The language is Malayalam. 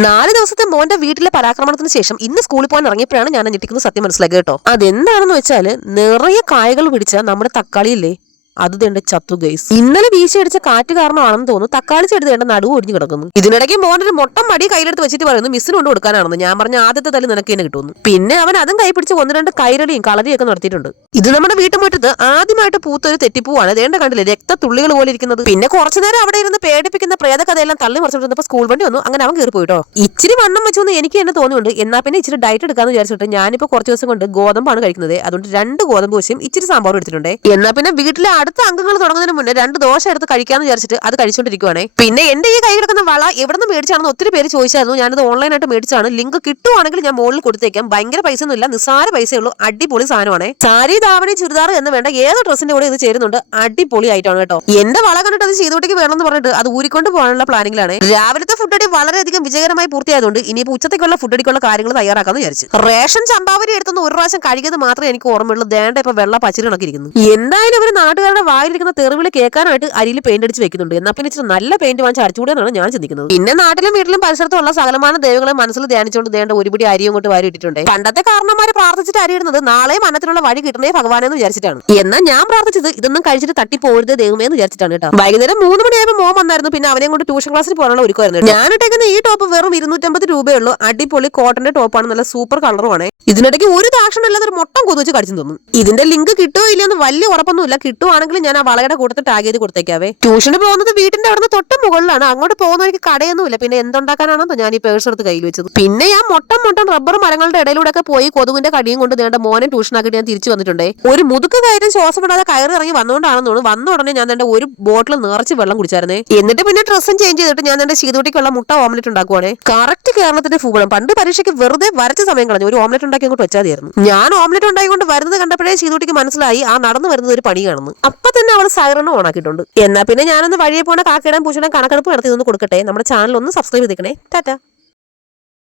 4 ദിവസത്തെ മോന്റെ വീട്ടിലെ പരാക്രമണത്തിന് ശേഷം ഇന്ന് സ്കൂളിൽ പോകാൻ ഇറങ്ങിയപ്പോഴാണ് ഞാൻ ഞെട്ടിക്കുന്ന സത്യം മനസ്സിലാക്കുക കേട്ടോ. അതെന്താണെന്ന് വെച്ചാല് നിറയെ കായകൾ പിടിച്ച നമ്മുടെ തക്കാളിയില്ലേ, അത് തേണ്ട ചത്തു ഗൈസ്. ഇന്നലെ വീശിയടിച്ച കാറ്റ് കാരണമാണെന്ന് തോന്നുന്നു തക്കാളി ചെടി തേണ്ട നടുവ് ഒടിഞ്ഞു കിടക്കുന്നു. ഇതിനിടയ്ക്ക് മോൻ്റെ ഒരു മൊട്ടം മടി കയ്യിലെടുത്ത് വെച്ചിട്ട് പറയുന്നു മിസ്സിന് കൊണ്ട് കൊടുക്കാനാണെന്ന്. ഞാൻ പറഞ്ഞ ആദ്യത്തെ തല്ല് നിനക്ക് തന്നെ കിട്ടുന്നു. പിന്നെ അവൻ അതും കൈ പിടിച്ച് 1-2 കൈരടിയും കളരിയൊക്കെ നടത്തിയിട്ടുണ്ട്. ഇത് നമ്മുടെ വീട്ടുമുറ്റത്ത് ആദ്യമായിട്ട് പൂത്തൊരു തെറ്റിപ്പൂവാണ്. ദേണ്ട കണ്ടില്ലേ രക്തത്തുള്ളികൾ പോലെ ഇരിക്കുന്നത്. പിന്നെ കുറച്ചു നേരം അവിടെ ഇരുന്ന് പേടിപ്പിക്കുന്ന പ്രേതകഥയെല്ലാം തള്ളി മറിച്ചിട്ടുണ്ടപ്പോൾ സ്കൂൾ വണ്ടി വന്നു. അങ്ങനെ അവൻ കയറി പോയിട്ടോ. ഇച്ചിരി വണ്ണം വെച്ചൊന്ന് എനിക്ക് തന്നെ തോന്നുന്നുണ്ട്. എന്നാ പിന്നെ ഇച്ചിരി ഡയറ്റ് എടുക്കാന്ന് വിചാരിച്ചിട്ട് ഞാനിപ്പോ കുറച്ച് ദിവസം കൊണ്ട് ഗോതമ്പാണ് കഴിക്കുന്നത്. അതുകൊണ്ട് 2 ഗോതമ്പ് ദോശയും ഇച്ചിരി സാമ്പാറും എടുത്തിട്ടുണ്ട്. എന്നാ പിന്നെ വീട്ടിലെ അടുത്ത അംഗങ്ങൾ തുടങ്ങുന്നതിന് മുന്നേ 2 ദോശ എടുത്ത് കഴിക്കാന്ന് വിചാരിച്ചിട്ട് അത് കഴിച്ചോണ്ടിരിക്കുവാണേ. പിന്നെ എന്റെ ഈ കൈ കിടക്കുന്ന വള എവിടെ നിന്ന് മേടിച്ചാണെന്ന് ഒത്തിരി പേര് ചോദിച്ചായിരുന്നു. ഞാനത് ഓൺലൈനായിട്ട് മേടിച്ചാണ്. ലിങ്ക് കിട്ടുവാണെങ്കിൽ ഞാൻ മുകളിൽ കൊടുത്തേക്കാം. ഭയങ്കര പൈസ ഒന്നുമില്ല, നിസ്സാര പൈസയേ ഉള്ളൂ. അടിപൊളി സാധനമാണ്. സാരി, ധാവണി, ചുരിദാർ എന്ന് വേണ്ട ഏത് ഡ്രസ്സിന്റെ കൂടെ ഇത് ചേരുന്നുണ്ട്. അടിപൊളി ആയിട്ടാണ് കേട്ടോ. എന്റെ വള കണ്ടിട്ട് അത് ചെയ്തോട്ടേക്ക് വേണമെന്ന് പറഞ്ഞിട്ട് അത് ഊരിക്കൊണ്ട് പോകാനുള്ള പ്ലാനിങ്ങിലാണ്. രാവിലത്തെ ഫുഡ് അടി വളരെയധികം വിജയകരമായി പൂർത്തിയായതുകൊണ്ട് ഇനിയിപ്പോൾ ഉച്ചത്തേക്കുള്ള ഫുഡ് അടിക്കുള്ള കാര്യങ്ങൾ തയ്യാറാക്കാന്ന് വിചാരിച്ചു. റേഷൻ ചമ്പാവരി എടുത്തൊന്ന് ഒരു പ്രാവശ്യം കഴുകിയത് മാത്രമേ എനിക്ക് ഓർമ്മയുള്ളൂ. ദേണ്ട ഇപ്പൊ വെള്ള പച്ചിരി കണക്കിരിക്കുന്നു. എന്തായാലും ഇവര് നാട്ടുകാരുടെ വായിലിരിക്കുന്ന തെറിവിൽ കേൾക്കാനായിട്ട് അരിയിൽ പെയിന്റ് അടിച്ച് വെക്കുന്നുണ്ട്. എന്നാ പിന്നെ ഇച്ചിരി നല്ല പെയിന്റ് വാങ്ങിച്ച് അടിച്ചുകൂടെന്നാണ് ഞാൻ ചിന്തിക്കുന്നത്. പിന്നെ നാട്ടിലും വീട്ടിലും പരിസരത്തുള്ള സകലമാന ദൈവങ്ങളെ മനസ്സിൽ ധ്യാനിച്ചുകൊണ്ട് ദേണ്ട ഒരുപിടി അരിയും കൊണ്ട് വാരി ഇട്ടിട്ടുണ്ട്. പണ്ടത്തെ കാരണന്മാര് പ്രാർത്ഥിച്ചിട്ട് അരിയിടുന്നത് നാളെയും അന്നത്തിനുള്ള വഴി കിട്ടണേ ഭഗവാനെന്ന് വിചാരിച്ചിട്ടാണ്. എന്നാൽ ഞാൻ പ്രാർത്ഥിച്ചത് ഇതൊന്നും കഴിച്ചിട്ട് തട്ടിപ്പോരുത് ദൈവമേ എന്ന് വിചാരിച്ചിട്ടാണ് കേട്ടോ. വൈകുന്നേരം 3 മണിയായപ്പോൾ മോൻ വന്നായിരുന്നു. പിന്നെ അവനെ കൊണ്ട് ട്യൂഷൻ ക്ലാസ്സിൽ പോകാനുള്ള ഒരുക്കുമായിരുന്നു. ഞാനിട്ടേക്കുന്ന ഈ ടോപ്പ് വെറും 250 രൂപയുള്ളൂ. അടിപൊളി കോട്ടന്റെ ടോപ്പാണ്, നല്ല സൂപ്പർ കളറുമാണ്. ഇതിനിടയ്ക്ക് ഒരു ദാക്ഷണം ഇല്ലാതെ ഒരു മൊട്ടം കൊതുവെച്ച് കടിച്ചു തോന്നും. ഇതിന്റെ ലിങ്ക് കിട്ടുമോ ഇല്ലെന്ന് വലിയ ഉറപ്പൊന്നുമില്ല. കിട്ടുവാണെങ്കിൽ ഞാൻ ആ വളയുടെ കൂട്ടത്തിൽ ടാഗ് ചെയ്ത് കൊടുത്തേക്കാവേ. ട്യൂഷന് പോകുന്നത് വീട്ടിന്റെ അവിടെ നിന്ന് തൊട്ട് മുകളിലാണ്. അങ്ങോട്ട് പോകുന്ന എനിക്ക് കടയൊന്നുമില്ല. പിന്നെ എന്തുണ്ടാക്കാനാണെന്നോ ഞാൻ ഈ പേഴ്സ് എടുത്ത് കയ്യിൽ വെച്ചത്. പിന്നെ ഞാൻ മൊട്ടം റബ്ബർ മരങ്ങളുടെ ഇടയിലൂടെ ഒക്കെ പോയി കൊതുകിന്റെ കടിയും കൊണ്ട് നേണ്ട മോനെ ട്യൂഷനാക്കിയിട്ട് ഞാൻ തിരിച്ചു വന്നിട്ടുണ്ടേ. ഒരു മുതുക്ക് കയറ്റം ശ്വാസം വിടാതെ കയറി ഇറങ്ങി വന്നുകൊണ്ടാണെന്ന് തോന്നുന്നു. വന്ന ഉടനെ ഞാൻ തന്റെ ഒരു ബോട്ടിൽ നിറച്ച് വെള്ളം കുടിച്ചായിരുന്നേ. എന്നിട്ട് പിന്നെ ഡ്രസ്സും ചേഞ്ച് ചെയ്തിട്ട് ഞാൻ തന്റെ ശീതൂട്ടിക്കുള്ള മുട്ട ഓംലെറ്റ് ഉണ്ടാക്കുവാണേ. കറക്റ്റ് കേരളത്തിന്റെ ഭൂപടം. പണ്ട് പരീക്ഷയ്ക്ക് വെറുതെ വരച്ച സമയം കളഞ്ഞു ഒരു ഓംലെറ്റ് ഉണ്ടാക്കി അങ്ങോട്ട് വെച്ചാതായിരുന്നു. ഞാൻ ഓംലെറ്റ് ഉണ്ടായിക്കൊണ്ട് വരുന്നത് കണ്ടപ്പോഴേ ശീതൂട്ടിക്ക് മനസ്സിലായി ആ നടന്നു വരുന്നത് ഒരു പണി കാണുന്നു. അപ്പൊ തന്നെ അവൾ സൈറണും ഓണാക്കിയിട്ടുണ്ട്. എന്നാ പിന്നെ ഞാനൊന്ന് വഴിയെ പോണ കാക്കയിടാൻ പൂച്ചയുടെ കണക്കെടുപ്പ് നടത്തി ഒന്ന് കൊടുക്കട്ടെ. നമ്മുടെ ചാനൽ ഒന്ന് സബ്സ്ക്രൈബ് ചെയ്തേക്കണേ. ടാറ്റ.